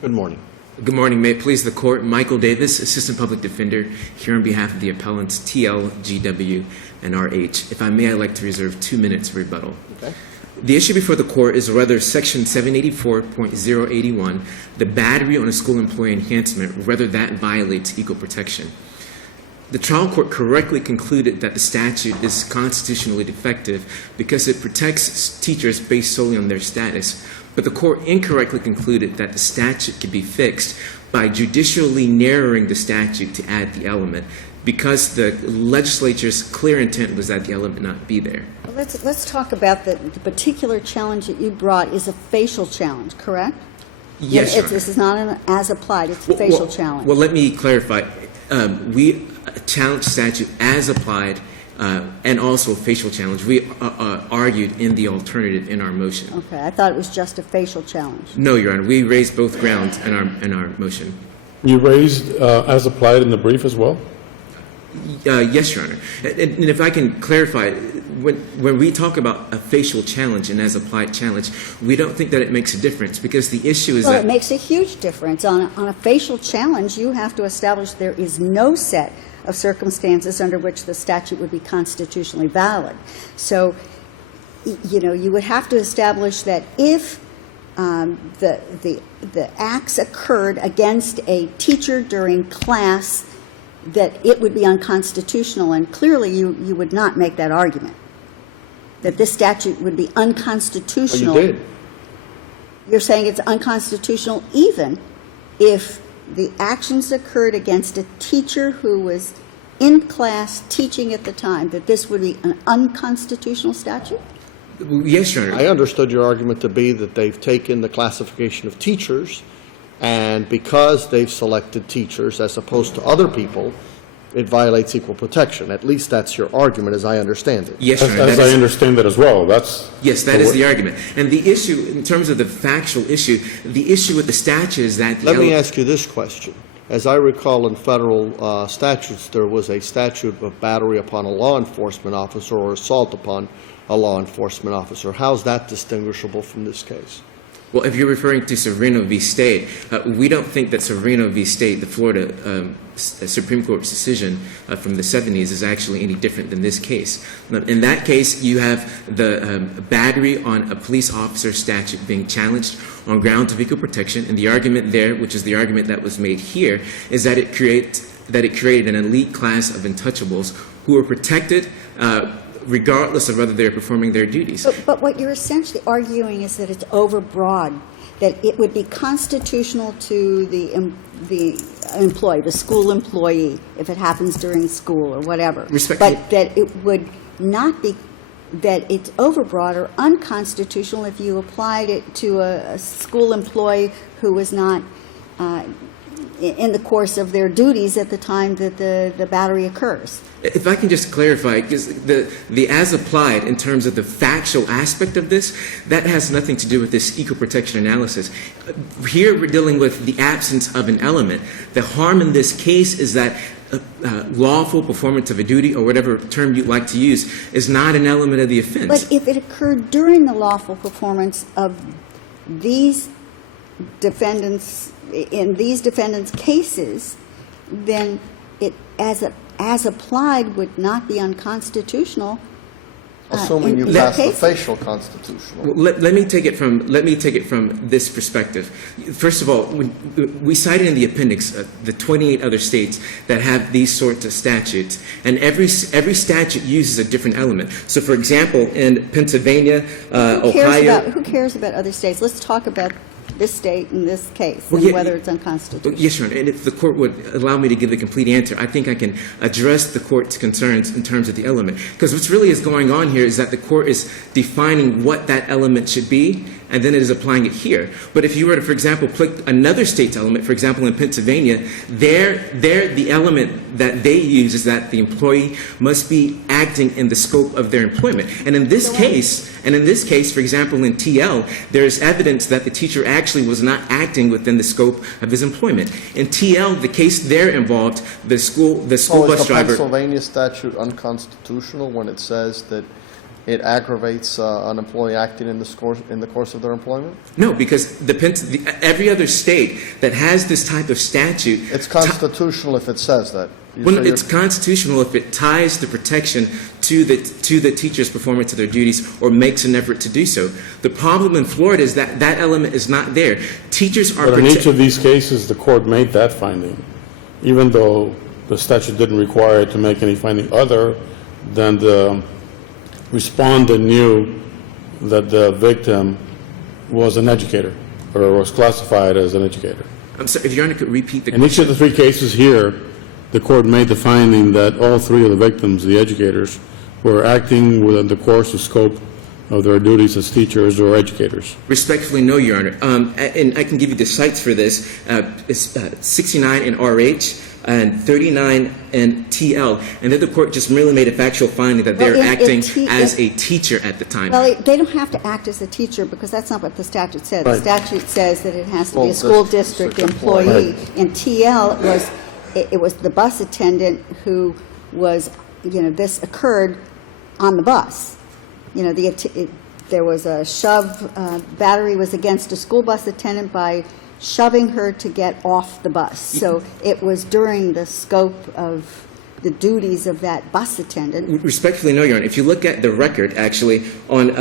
Good morning. Good morning. May it please the Court. Michael Davis, Assistant Public Defender, here on behalf of the appellants TL, GW, and RH. If I may, I'd like to reserve 2 minutes for rebuttal. Okay. The issue before the Court is whether Section 784.081, the battery on a school employee enhancement, whether that violates equal protection. The trial court correctly concluded that the statute is constitutionally defective because it protects teachers based solely on their status. But the court incorrectly concluded that the statute could be fixed by judicially narrowing the statute to add the element because the legislature's clear intent was that the element not be there. Well, let's talk about the particular challenge that you brought is a facial challenge, correct? Yes, Your Honor. This is not an as applied, it's a facial challenge. Well, let me clarify. We challenge statute as applied and also a facial challenge. We argued in the alternative in our motion. Okay, I thought it was just a facial challenge. No, Your Honor. We raised both grounds in our motion. You raised as applied in the brief as well? Yes, Your Honor. And if I can clarify, when we talk about a facial challenge and as applied challenge, we don't think that it makes a difference because the issue is Well, that it makes a huge difference. On a facial challenge, you have to establish there is no set of circumstances under which the statute would be constitutionally valid. So, you know, you would have to establish that if the acts occurred against a teacher during class, that it would be unconstitutional, and clearly you would not make that argument, that this statute would be unconstitutional. Well, you did. You're saying it's unconstitutional even if the actions occurred against a teacher who was in class teaching at the time, that this would be an unconstitutional statute? yes, Your Honor. I understood your argument to be that they've taken the classification of teachers, and because they've selected teachers as opposed to other people, it violates equal protection. At least that's your argument, as I understand it. Yes, Your Honor. As I understand it as well. Yes, that is the argument. And the issue, in terms of the factual issue, the issue with the statute is that Let me ask you this question. As I recall in federal statutes, there was a statute of battery upon a law enforcement officer or assault upon a law enforcement officer. How's that distinguishable from this case? Well, if you're referring to Sereno v. State, we don't think that Sereno v. State, the Florida Supreme Court's decision from the 70s, is actually any different than this case. In that case, you have the battery on a police officer statute being challenged on grounds of equal protection, and the argument there, which is the argument that was made here, is that it created an elite class of untouchables who are protected regardless of whether they're performing their duties. But what you're essentially arguing is that it's overbroad, that it would be constitutional to the employee, the school employee, if it happens during school or whatever. But that it would not be, that it's overbroad or unconstitutional if you applied it to a school employee who was not in the course of their duties at the time that the battery occurs. If I can just clarify, because the as applied in terms of the factual aspect of this, that has nothing to do with this equal protection analysis. Here we're dealing with the absence of an element. The harm in this case is that lawful performance of a duty, or whatever term you'd like to use, is not an element of the offense. But if it occurred during the lawful performance of these defendants, in these defendants' cases, then it, as applied, would not be unconstitutional. Assuming you pass the facial constitutional. Well, let me take it from this perspective. First of all, we cited in the appendix the 28 other states that have these sorts of statutes, and every statute uses a different element. So, for example, in Pennsylvania, Ohio. Who cares about other states? Let's talk about this state in this case, well, and whether it's unconstitutional. Yes, Your Honor. And if the court would allow me to give the complete answer, I think I can address the court's concerns in terms of the element. Because what's really is going on here is that the court is defining what that element should be, and then it is applying it here. But if you were to, for example, pick another state's element, for example, in Pennsylvania, the element that they use is that the employee must be acting in the scope of their employment. And in this case, for example, in TL, there is evidence that the teacher actually was not acting within the scope of his employment. In TL, the case there involved the school bus driver. Is the Pennsylvania statute unconstitutional when it says that it aggravates an employee acting in the course of their employment? No, because every other state that has this type of statute... It's constitutional if it says that. Well, it's constitutional if it ties the protection to the teacher's performance of their duties or makes an effort to do so. The problem in Florida is that that element is not there. Teachers are... But in each of these cases, the court made that finding, even though the statute didn't require it to make any finding other than the respondent knew that the victim was an educator or was classified as an educator. I'm sorry, if Your Honor could repeat the In each of the three cases here, the court made the finding that all three of the victims, the educators, were acting within the course and scope of their duties as teachers or educators. Respectfully, no, Your Honor. And I can give you the cites for this. It's 69 in RH and 39 in TL. And then the court just merely made a factual finding that they're acting as a teacher at the time. Well, they don't have to act as a teacher because that's not what the statute says. Right. The statute says that it has to be a School school district district employee. employee. In TL, it was the bus attendant who was, this occurred on the bus. There was a shove, battery was against a school bus attendant by shoving her to get off the bus. So it was during the scope of the duties of that bus attendant. Respectfully, no, Your Honor. If you look at the record, actually, on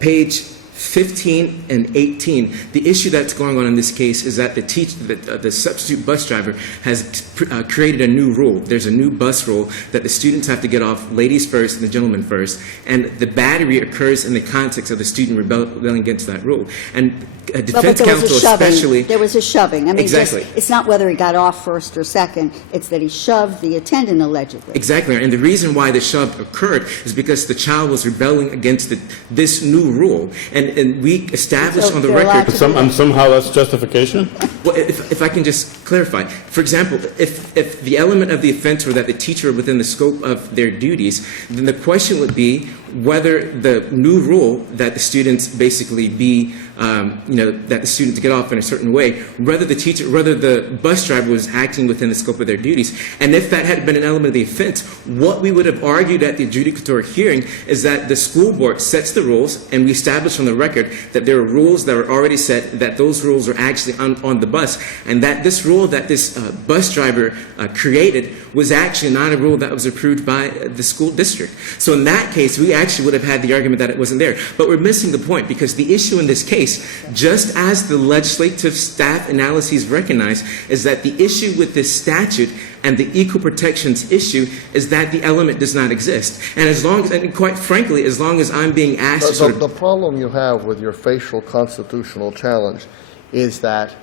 page 15 and 18, the issue that's going on in this case is that the substitute bus driver has created a new rule. There's a new bus rule that the students have to get off ladies first and the gentlemen first, and the battery occurs in the context of the student rebelling against that rule. And defense counsel especially... There was a shoving. I mean, exactly. It's not whether he got off first or second. It's that he shoved the attendant, allegedly. Exactly. And the reason why the shove occurred is because the child was rebelling against this new rule. And we established So on the they're allowed record... to- And somehow that's justification? Well, if I can just clarify. For example, if the element of the offense were that the teacher were within the scope of their duties, then the question would be whether the new rule that the students basically be, that the students get off in a certain way, whether the bus driver was acting within the scope of their duties. And if that had been an element of the offense, what we would have argued at the adjudicatory hearing is that the school board sets the rules, and we established on the record that there are rules that are already set, that those rules are actually on the bus, and that this rule that this bus driver created was actually not a rule that was approved by the school district. So in that case, we actually would have had the argument that it wasn't there. But we're missing the point, because the issue in this case, just as the legislative staff analyses recognize, is that the issue with this statute and the equal protections issue is that the element does not exist. And as long as, and quite frankly, as long as I'm being asked to sort of... The problem you have with your facial constitutional challenge is that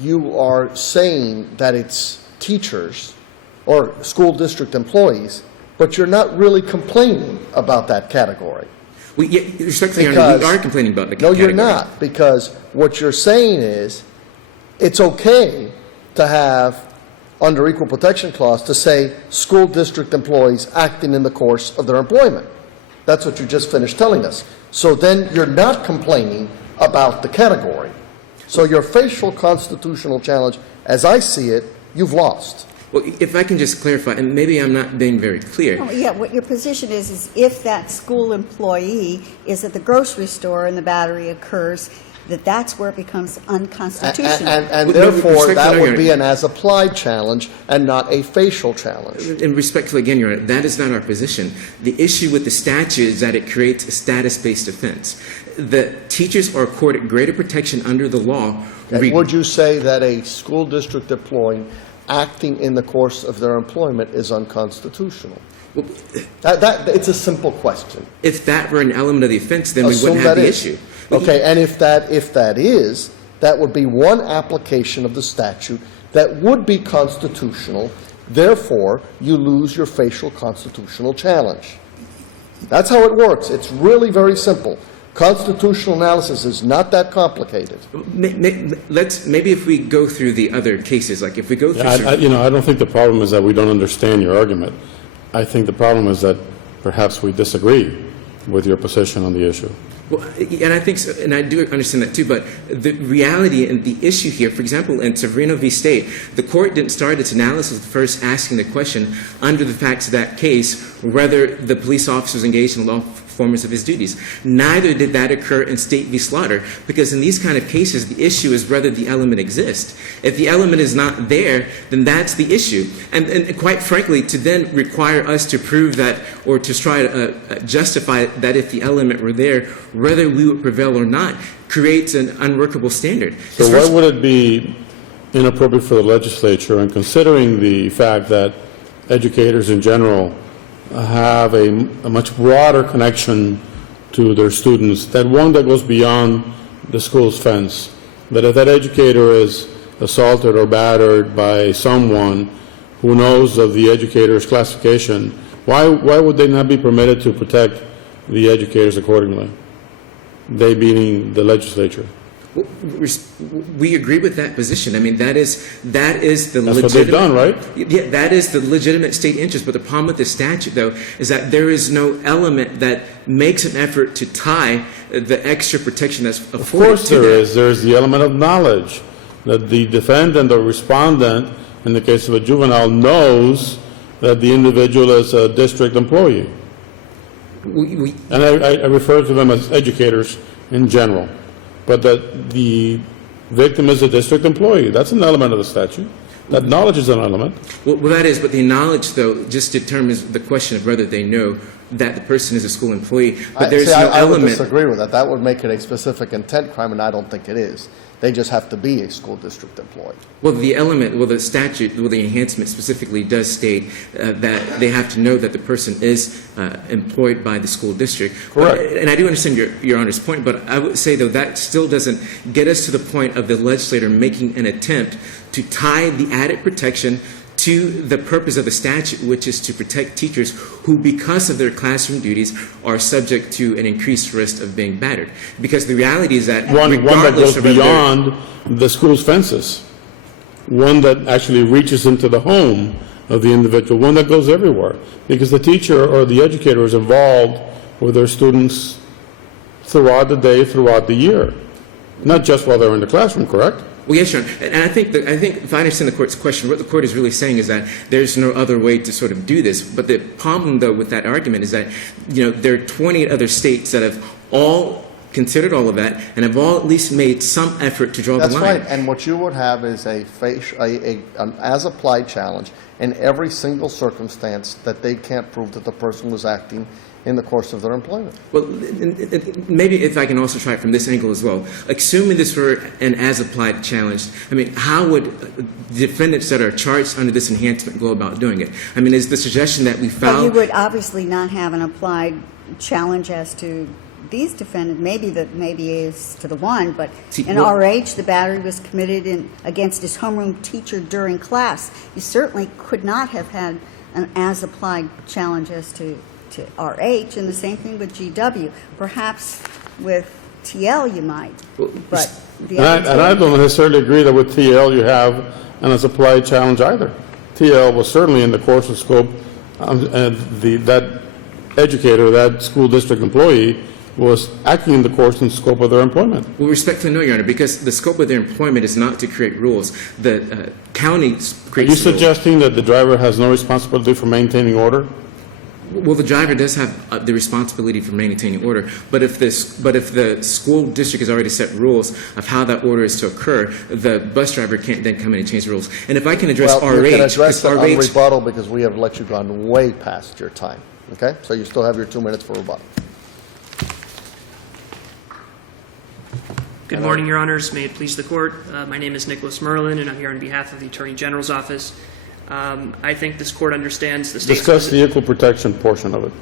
you are saying that it's teachers or school district employees, but you're not really complaining about that category. Respectfully, Your Honor, we are complaining about the No, category. you're not, because what you're saying is it's okay to have, under Equal Protection Clause, to say school district employees acting in the course of their employment. That's what you just finished telling us. So then you're not complaining about the category. So your facial constitutional challenge, as I see it, you've lost. Well, if I can just clarify, and maybe I'm not being very clear. Oh, yeah, what your position is if that school employee is at the grocery store and the battery occurs, that's where it becomes unconstitutional. And With no therefore, respect that to would Your be Honor. an as-applied challenge and not a facial challenge. And respectfully, again, Your Honor, that is not our position. The issue with the statute is that it creates a status-based offense. The teachers are accorded greater protection under the law. Would you say that a school district employee acting in the course of their employment is unconstitutional? Well, It's a simple question. if that were an element of the offense, then we Assume wouldn't have that the is. issue. Okay, and if that is, that would be one application of the statute that would be constitutional. Therefore, you lose your facial constitutional challenge. That's how it works. It's really very simple. Constitutional analysis is not that complicated. Maybe if we go through the other cases, like if we go through... I don't think the problem is that we don't understand your argument. I think the problem is that perhaps we disagree with your position on the issue. Well, and I think so, and I do understand that too, but the reality and the issue here, for example, in Severino v. State, the court didn't start its analysis with first asking the question under the facts of that case whether the police officers engaged in performance of his duties. Neither did that occur in State v. Slaughter, because in these kind of cases, the issue is whether the element exists. If the element is not there, then that's the issue. And quite frankly, to then require us to prove that, or to try to justify that if the element were there, whether we would prevail or not, creates an unworkable standard. So why would it be inappropriate for the legislature, and considering the fact that educators in general have a much broader connection to their students, that one that goes beyond the school's fence, that if that educator is assaulted or battered by someone who knows of the educator's classification, why would they not be permitted to protect the educators accordingly? They being the legislature. We agree with that position. I mean, that is the That's legitimate. what they've done, right? Yeah, that is the legitimate state interest. But the problem with the statute, though, is that there is no element that makes an effort to tie the extra protection that's afforded to that. Of course there is. There is the element of knowledge, that the defendant or respondent, in the case of a juvenile, knows that the individual is a district employee. And I refer to them as educators in general. But that the victim is a district employee, that's an element of the statute. That knowledge is an element. Well, that is, but the knowledge, though, just determines the question of whether they know that the person is a school employee. But there's no I would element. disagree with that. That would make it a specific intent crime, and I don't think it is. They just have to be a school district employee. Well, the statute, the enhancement specifically does state that they have to know that the person is employed by the school district. Correct. And I do understand your Honor's point, but I would say, though, that still doesn't get us to the point of the legislator making an attempt to tie the added protection to the purpose of the statute, which is to protect teachers who, because of their classroom duties, are subject to an increased risk of being battered. Because the reality is that One that regardless goes of whether they're- beyond the school's fences. One that actually reaches into the home of the individual. One that goes everywhere. Because the teacher or the educator is involved with their students throughout the day, throughout the year. Not just while they're in the classroom, correct? Well, yes, Your Honor. And I think if I understand the court's question, what the court is really saying is that there's no other way to sort of do this. But the problem, though, with that argument is that, there are 28 other states that have all considered all of that and have all at least made some effort to draw That's the line. right, and what you would have is an as-applied challenge in every single circumstance that they can't prove that the person was acting in the course of their employment. Well, maybe if I can also try it from this angle as well. Assuming this were an as-applied challenge, I mean, how would defendants that are charged under this enhancement go about doing it? I mean, is the suggestion that we But found... you would obviously not have an applied challenge as to these defendants, maybe is to the one, but See, in well- RH, the battery was committed against his homeroom teacher during class. You certainly could not have had an as-applied challenge as to RH, and the same thing with GW. Perhaps with TL you might, but the other And I two- don't necessarily agree that with TL you have an as-applied challenge either. TL was certainly in the course of scope, and that educator, that school district employee, was acting in the course and scope of their employment. Well, respectfully, no, Your Honor, because the scope of their employment is not to create rules. The county Are creates you the rules. suggesting that the driver has no responsibility for maintaining order? Well, the driver does have the responsibility for maintaining order, but if the school district has already set rules of how that order is to occur, the bus driver can't then come in and change the rules. And if I can address Well, RH, you can address that on RH rebuttal because we have let you gone way past your time, okay? So you still have your 2 minutes for rebuttal. Good morning, Your Honors. May it please the Court. My name is Nicholas Merlin, and I'm here on behalf of the Attorney General's Office. I think this Court understands the state's... Discuss the equal protection portion of it.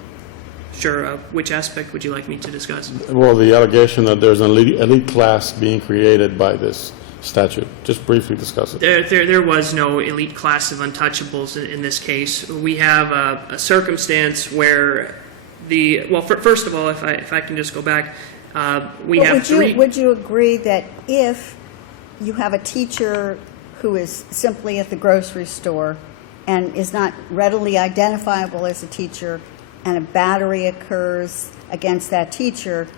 Sure. Which aspect would you like me to discuss? Well, the allegation that there's an elite class being created by this statute. Just briefly discuss it. There was no elite class of untouchables in this case. We have a circumstance where first of all, if I can just go back, we But have three... Would you agree that if you have a teacher who is simply at the grocery store and is not readily identifiable as a teacher, and a battery occurs against that teacher,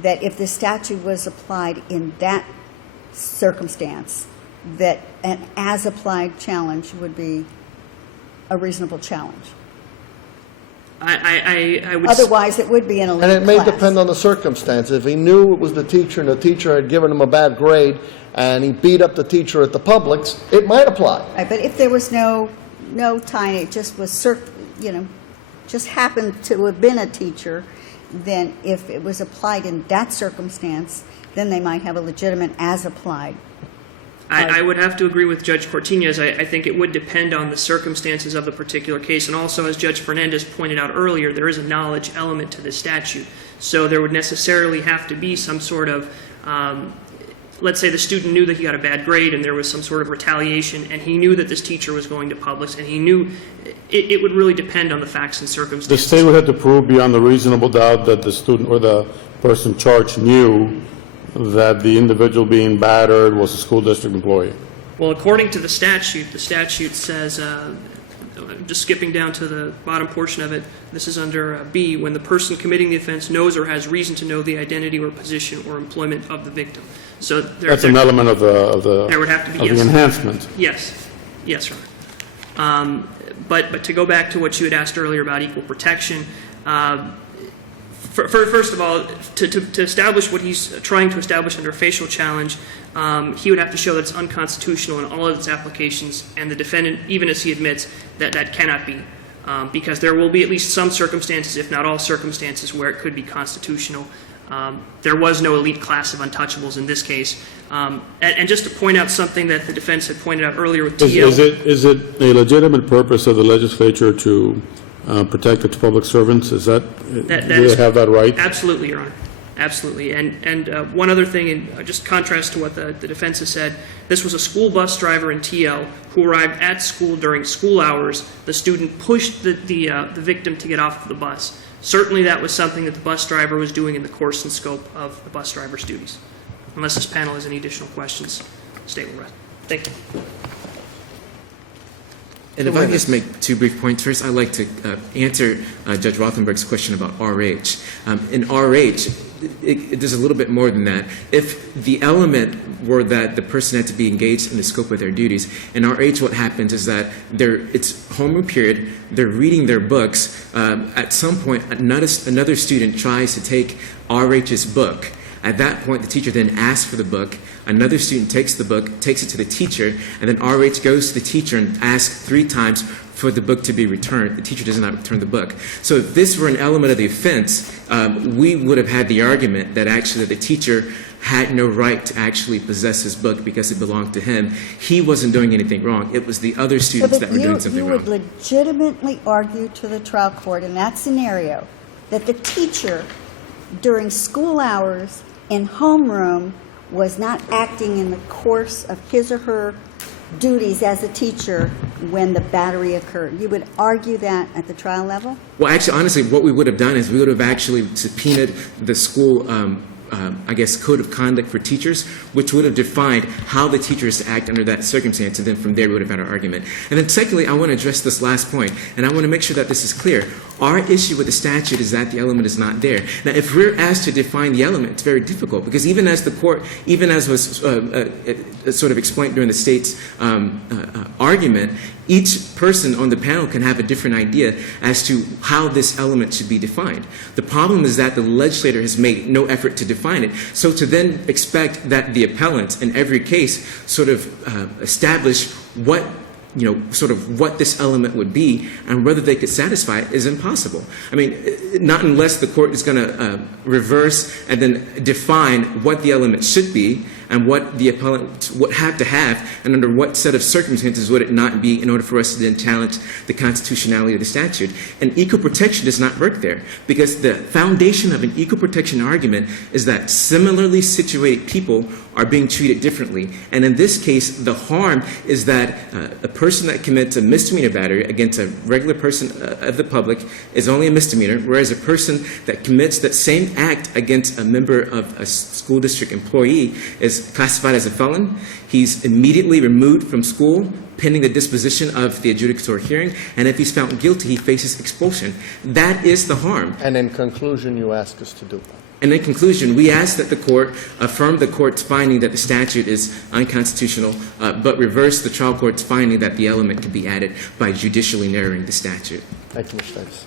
that if the statute was applied in that circumstance, that an as-applied challenge would be a reasonable challenge? I would. Otherwise, it would be an elite And it may class. depend on the circumstance. If he knew it was the teacher and the teacher had given him a bad grade and he beat up the teacher at the Publix, it might apply. Right, but if there was no tie, it just was, just happened to have been a teacher, then if it was applied in that circumstance, then they might have a legitimate as applied. I would have to agree with Judge Cortinez. I think it would depend on the circumstances of the particular case. And also, as Judge Fernandez pointed out earlier, there is a knowledge element to this statute. So there would necessarily have to be some sort of, let's say the student knew that he got a bad grade and there was some sort of retaliation, and he knew that this teacher was going to Publix, and he knew it would really depend on the facts and The circumstances. state would have to prove beyond a reasonable doubt that the student or the person charged knew that the individual being battered was a school district employee. Well, according to the statute says, just skipping down to the bottom portion of it, this is under B, when the person committing the offense knows or has reason to know the identity or position or employment of the victim. So That's an element of the There would have to be, of the yes. enhancement. Yes, Your Honor. But to go back to what you had asked earlier about equal protection, first of all, to establish what he's trying to establish under a facial challenge, he would have to show that it's unconstitutional in all of its applications, and the defendant, even as he admits, that cannot be, because there will be at least some circumstances, if not all circumstances, where it could be constitutional. There was no elite class of untouchables in this case. And just to point out something that the defense had pointed out earlier with TL. Is it a legitimate purpose of the legislature to protect its public servants? Do they have that right? Absolutely, Your Honor. Absolutely. And one other thing, in just contrast to what the defense has said, this was a school bus driver in TL who arrived at school during school hours. The student pushed the victim to get off of the bus. Certainly that was something that the bus driver was doing in the course and scope of the bus driver's duties. Unless this panel has any additional questions, the State will rest. Thank you. And if I could just make two brief points. First, I'd like to answer Judge Rothenberg's question about RH. In RH, there's a little bit more than that. If the element were that the person had to be engaged in the scope of their duties, in RH what happens is that it's homeroom period, they're reading their books. At some point, another student tries to take RH's book. At that point, the teacher then asks for the book. Another student takes the book, takes it to the teacher, and then RH goes to the teacher and asks 3 times for the book to be returned. The teacher does not return the book. So if this were an element of the offense, we would have had the argument that actually the teacher had no right to actually possess his book because it belonged to him. He wasn't doing anything wrong. It was the other students that were doing something wrong. You would legitimately argue to the trial court in that scenario that the teacher, during school hours in homeroom, was not acting in the course of his or her duties as a teacher when the battery occurred. You would argue that at the trial level? Well, actually, honestly, what we would have done is we would have actually subpoenaed the school, code of conduct for teachers, which would have defined how the teacher is to act under that circumstance, and then from there we would have had our argument. And then secondly, I want to address this last point, and I want to make sure that this is clear. Our issue with the statute is that the element is not there. Now, if we're asked to define the element, it's very difficult, because even as the court, even as was sort of explained during the state's argument, each person on the panel can have a different idea as to how this element should be defined. The problem is that the legislator has made no effort to define it. So to then expect that the appellant in every case sort of establish what what this element would be and whether they could satisfy it is impossible. I mean, not unless the court is going to reverse and then define what the element should be and what the appellant would have to have, and under what set of circumstances would it not be in order for us to then challenge the constitutionality of the statute. And equal protection does not work there, because the foundation of an equal protection argument is that similarly situated people are being treated differently. And in this case, the harm is that a person that commits a misdemeanor battery against a regular person of the public is only a misdemeanor, whereas a person that commits that same act against a member of a school district employee is classified as a felon. He's immediately removed from school pending the disposition of the adjudicatory hearing, and if he's found guilty, he faces expulsion. That is the harm. And in conclusion, you ask us to do that. And in conclusion, we ask that the court affirm the court's finding that the statute is unconstitutional, but reverse the trial court's finding that the element can be added by judicially narrowing the statute. Thank you, Mr. Davis.